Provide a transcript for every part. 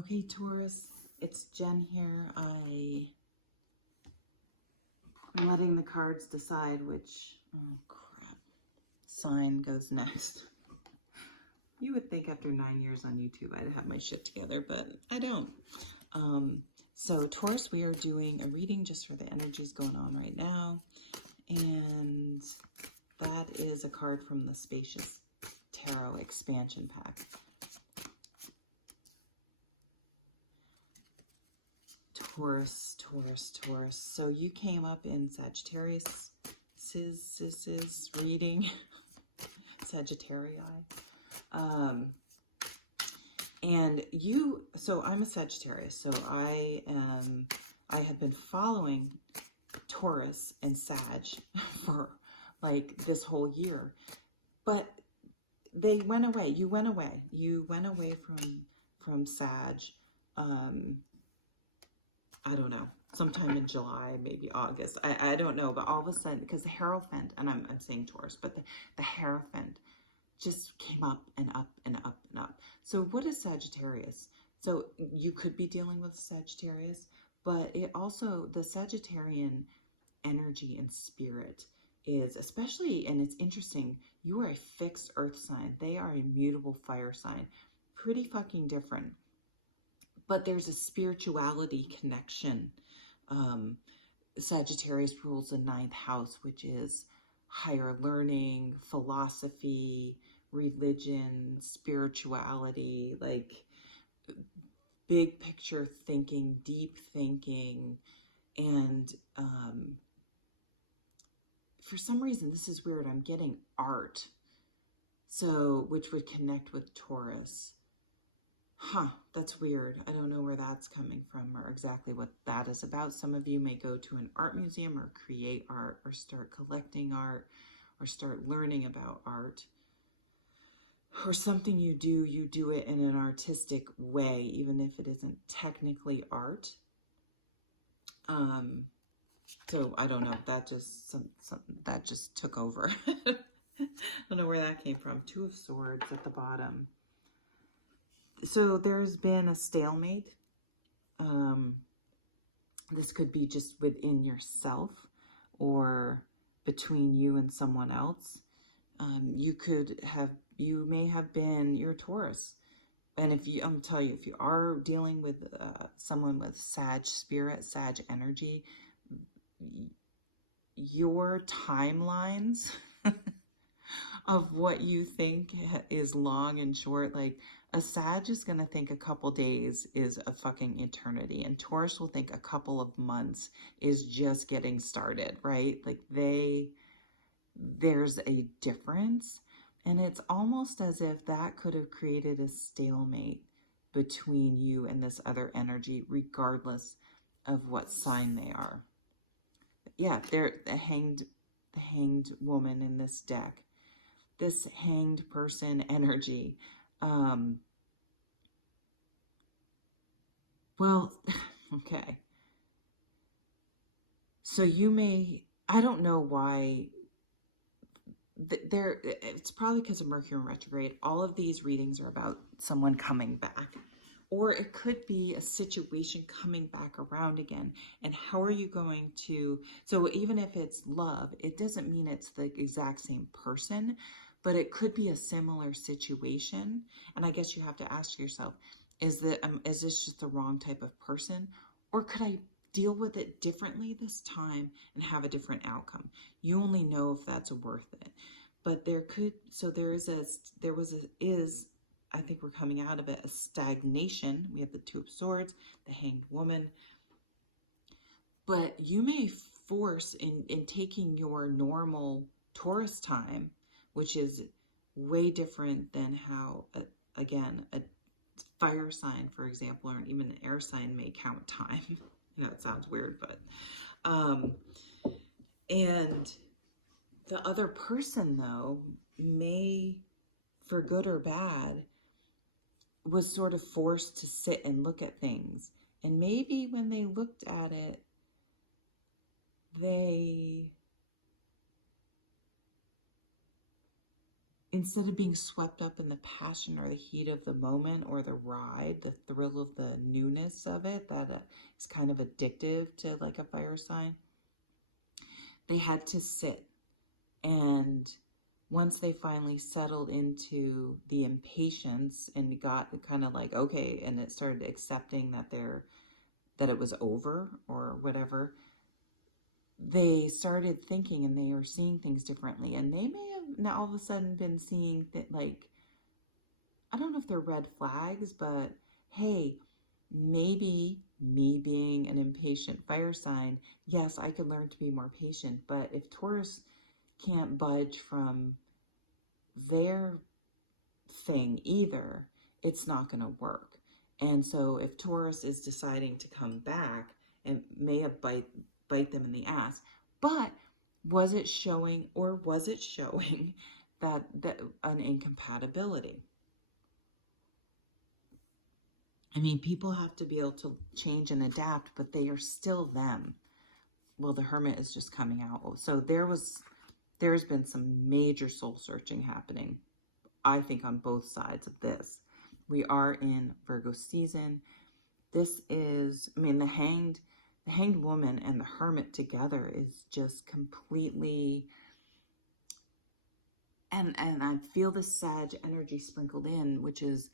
Okay, Taurus, it's Jen here. I'm letting the cards decide which, oh crap, sign goes next. You would think after 9 years on YouTube I'd have my shit together, but I don't. So Taurus, we are doing a reading just for the energies going on right now. And that is a card from the Spacious Tarot Expansion Pack. Taurus, Taurus, Taurus. So you came up in Sagittarius, reading, Sagittarii. And you, so I'm a Sagittarius, so I have been following Taurus and Sag for like this whole year, but they went away. You went away from Sag. I don't know, sometime in July, maybe August. I don't know, but all of a sudden, because the Hierophant, and I'm saying Taurus, but the Hierophant just came up and up and up and up. So what is Sagittarius? So you could be dealing with Sagittarius, but it also, the Sagittarian energy and spirit is especially, and it's interesting, you are a fixed earth sign. They are a mutable fire sign. Pretty fucking different. But there's a spirituality connection. Sagittarius rules the 9th house, which is higher learning, philosophy, religion, spirituality, like big picture thinking, deep thinking. And for some reason, this is weird, I'm getting art. So, which would connect with Taurus. Huh, that's weird. I don't know where that's coming from or exactly what that is about. Some of you may go to an art museum or create art or start collecting art or start learning about art. Or something you do it in an artistic way, even if it isn't technically art. So I don't know, that just took over. I don't know where that came from. 2 of Swords at the bottom. So there's been a stalemate. This could be just within yourself or between you and someone else. You may have been your Taurus. And I'm telling you, if you are dealing with someone with Sag spirit, Sag energy, your timelines of what you think is long and short, like a Sag is going to think a couple days is a fucking eternity, and Taurus will think a couple of months is just getting started, right? Like there's a difference, and it's almost as if that could have created a stalemate between you and this other energy, regardless of what sign they are. Yeah, they're the hanged woman in this deck. This hanged person energy. Well, okay. So you may, I don't know why, it's probably because of Mercury in retrograde. All of these readings are about someone coming back. Or it could be a situation coming back around again. And how are you going to, so even if it's love, it doesn't mean it's the exact same person, but it could be a similar situation. And I guess you have to ask yourself, is this just the wrong type of person? Or could I deal with it differently this time and have a different outcome? You only know if that's worth it. But there is, I think we're coming out of it, a stagnation. We have the 2 of Swords, the hanged woman. But you may force in taking your normal Taurus time, which is way different than how, again, a fire sign, for example, or even an air sign may count time. You know, it sounds weird, but, and the other person, though, may, for good or bad, was sort of forced to sit and look at things. And maybe when they looked at it, they instead of being swept up in the passion or the heat of the moment or the ride, the thrill of the newness of it, that is kind of addictive to like a fire sign, they had to sit. And once they finally settled into the impatience and got kind of like, okay, and it started accepting that it was over or whatever, they started thinking and they were seeing things differently. And they may have now all of a sudden been seeing that, like, I don't know if they're red flags, but hey, maybe me being an impatient fire sign, yes, I could learn to be more patient. But if Taurus can't budge from their thing either, it's not going to work. And so if Taurus is deciding to come back, it may have bite them in the ass. But was it showing that an incompatibility? I mean, people have to be able to change and adapt, but they are still them. Well, the Hermit is just coming out. So there's been some major soul searching happening, I think, on both sides of this. We are in Virgo season. This is, I mean, the hanged woman and the Hermit together is just completely, and I feel the Sag energy sprinkled in, which is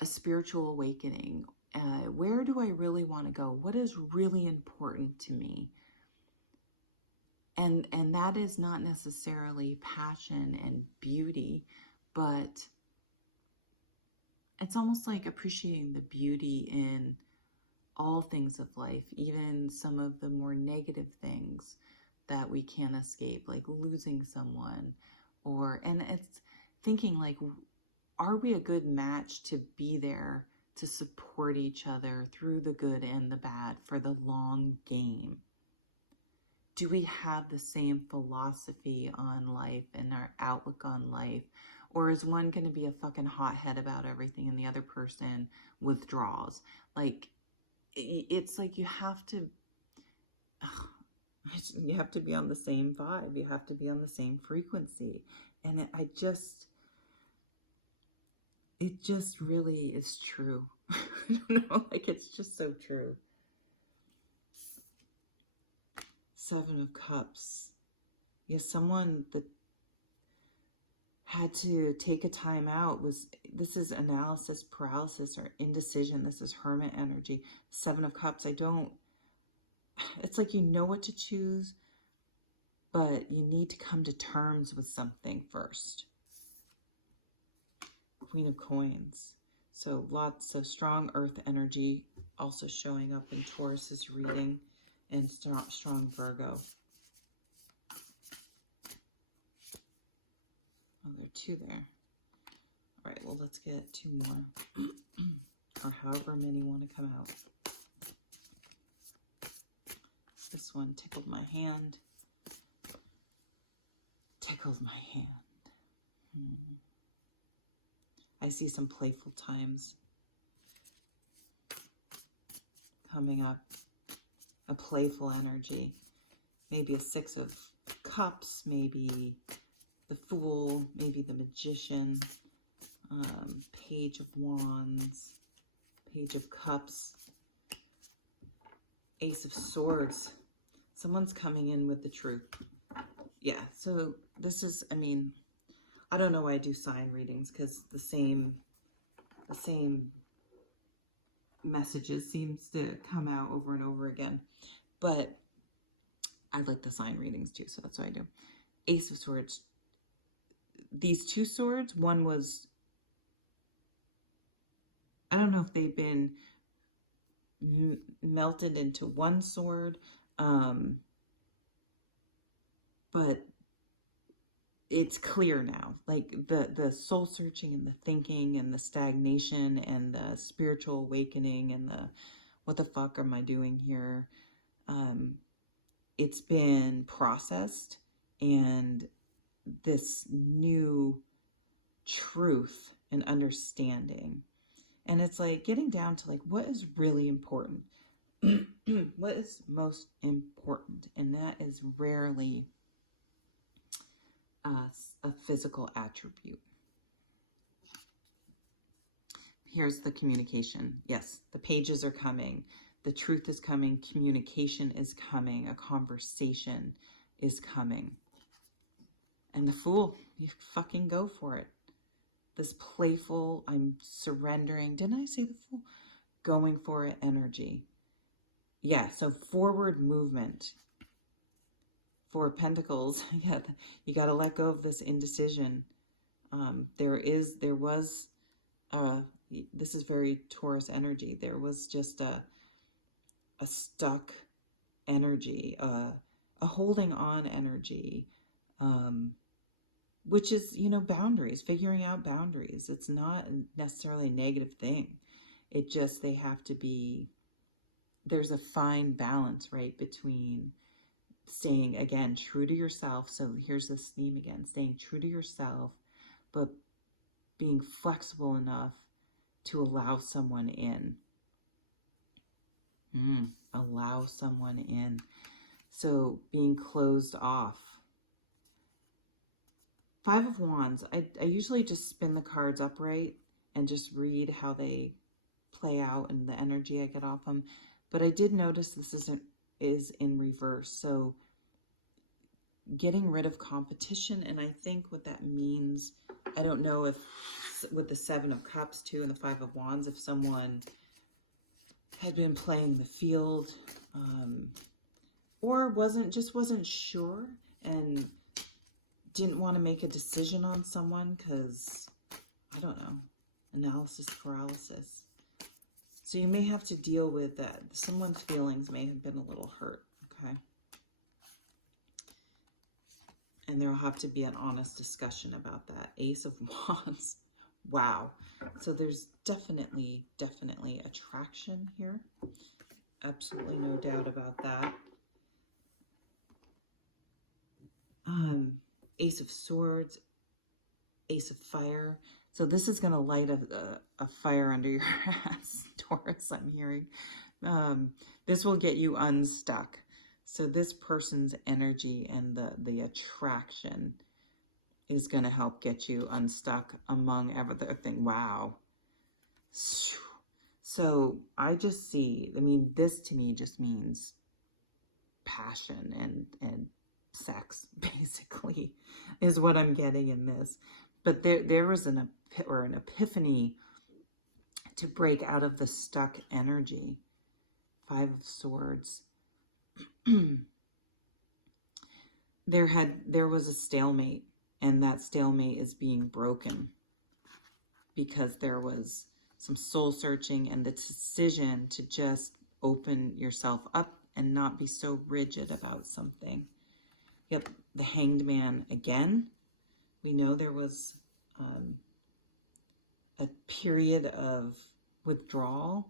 a spiritual awakening. Where do I really want to go? What is really important to me? And that is not necessarily passion and beauty, but it's almost like appreciating the beauty in all things of life, even some of the more negative things that we can't escape, like losing someone, and it's thinking like, are we a good match to be there to support each other through the good and the bad for the long game? Do we have the same philosophy on life and our outlook on life? Or is one going to be a fucking hothead about everything and the other person withdraws? Like, it's like you have to be on the same vibe. You have to be on the same frequency. And it just really is true. I don't know, like, it's just so true. Seven of Cups. Yes, someone that had to take a time out this is analysis paralysis or indecision. This is Hermit energy. Seven of Cups. It's like you know what to choose, but you need to come to terms with something first. Queen of Coins. So lots of strong earth energy also showing up in Taurus's reading, and strong Virgo. Oh, there are two there. All right, well, let's get two more. Or however many want to come out. This one tickled my hand. Tickles my hand. I see some playful times coming up. A playful energy. Maybe a Six of Cups, maybe the Fool, maybe the Magician, Page of Wands, Page of Cups, Ace of Swords. Someone's coming in with the truth. Yeah, so this is, I mean, I don't know why I do sign readings, because the same messages seems to come out over and over again. But I like the sign readings too, so that's what I do. Ace of Swords. These two swords, one was, I don't know if they've been melted into one sword, but it's clear now. Like the soul searching and the thinking and the stagnation and the spiritual awakening and the what the fuck am I doing here? It's been processed, and this new truth and understanding. And it's like getting down to like, what is really important? What is most important? And that is rarely a physical attribute. Here's the communication. Yes, the pages are coming. The truth is coming. Communication is coming. A conversation is coming. And the Fool, you fucking go for it. This playful, I'm surrendering. Didn't I say the Fool? Going for it energy. Yeah, so forward movement. Four of Pentacles. Yeah, you got to let go of this indecision. This is very Taurus energy. There was just a stuck energy, a holding on energy, which is, boundaries, figuring out boundaries. It's not necessarily a negative thing. It just, they have to be, there's a fine balance, right, between staying, again, true to yourself. So here's this theme again, staying true to yourself, but being flexible enough to allow someone in. Allow someone in. So being closed off. Five of Wands. I usually just spin the cards upright and just read how they play out and the energy I get off them. But I did notice this is in reverse. So getting rid of competition. And I think what that means, I don't know if with the Seven of Cups too and the Five of Wands, if someone had been playing the field or wasn't sure and didn't want to make a decision on someone because, I don't know, analysis paralysis. So you may have to deal with that. Someone's feelings may have been a little hurt, okay? And there will have to be an honest discussion about that. Ace of Wands. Wow. So there's definitely attraction here. Absolutely no doubt about that. Ace of Swords, Ace of Fire. So this is going to light a fire under your ass, Taurus, I'm hearing. This will get you unstuck. So this person's energy and the attraction is going to help get you unstuck among everything. Wow. So I just see, this to me just means passion and sex, basically, is what I'm getting in this. But there was an epiphany to break out of the stuck energy. Five of Swords. There was a stalemate, and that stalemate is being broken because there was some soul searching and the decision to just open yourself up and not be so rigid about something. Yep, the Hanged Man again. We know there was a period of withdrawal.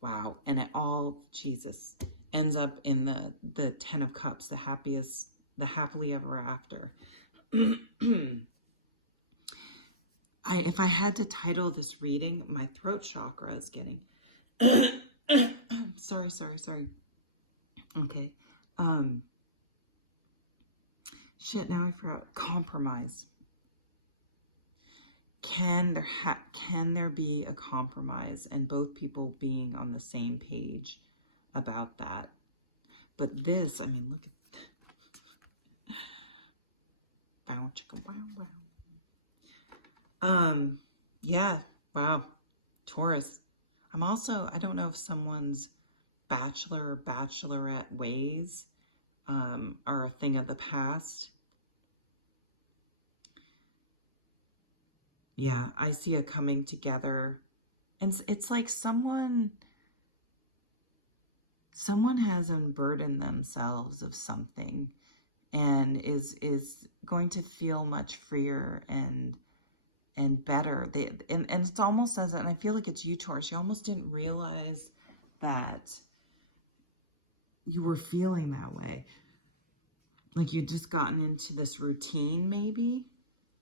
Wow, and it all, Jesus, ends up in the Ten of Cups, the happily ever after. If I had to title this reading, my throat chakra is getting... sorry. Okay. Shit, now I forgot. Compromise. Can there be a compromise and both people being on the same page about that? But this, look at... Bow, chicka, wow, wow. Yeah, wow. Taurus. I don't know if someone's bachelor or bachelorette ways are a thing of the past. Yeah, I see a coming together. And it's like someone has unburdened themselves of something and is going to feel much freer and better. And it's almost as, and I feel like it's you, Taurus, you almost didn't realize that you were feeling that way. Like you'd just gotten into this routine maybe,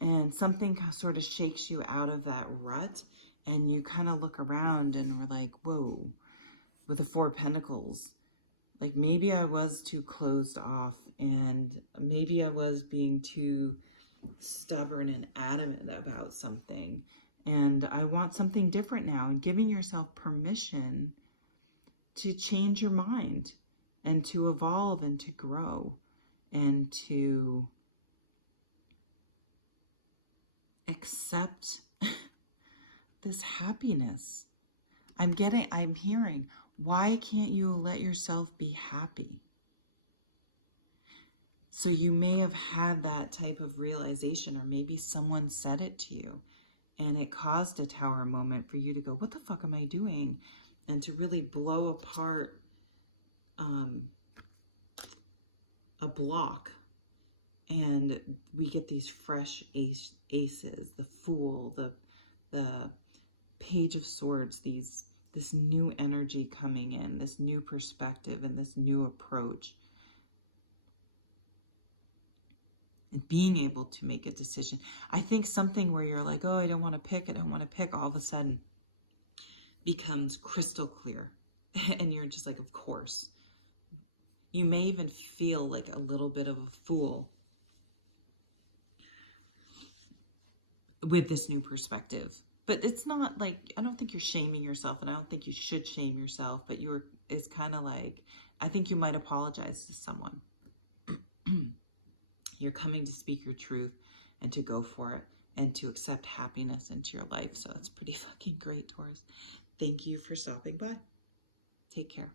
and something sort of shakes you out of that rut, and you kind of look around and we're like, whoa, with the Four of Pentacles, like maybe I was too closed off, and maybe I was being too stubborn and adamant about something, and I want something different now, and giving yourself permission to change your mind and to evolve and to grow and to accept this happiness. I'm hearing, why can't you let yourself be happy? So you may have had that type of realization, or maybe someone said it to you and it caused a tower moment for you to go, what the fuck am I doing? And to really blow apart a block. And we get these fresh aces, the Fool, the Page of Swords, this new energy coming in, this new perspective and this new approach. And being able to make a decision. I think something where you're like, oh, I don't want to pick, all of a sudden becomes crystal clear. And you're just like, of course. You may even feel like a little bit of a fool with this new perspective. But it's not like, I don't think you're shaming yourself, and I don't think you should shame yourself, but it's kind of like, I think you might apologize to someone. You're coming to speak your truth and to go for it and to accept happiness into your life. So it's pretty fucking great, Taurus. Thank you for stopping by. Take care.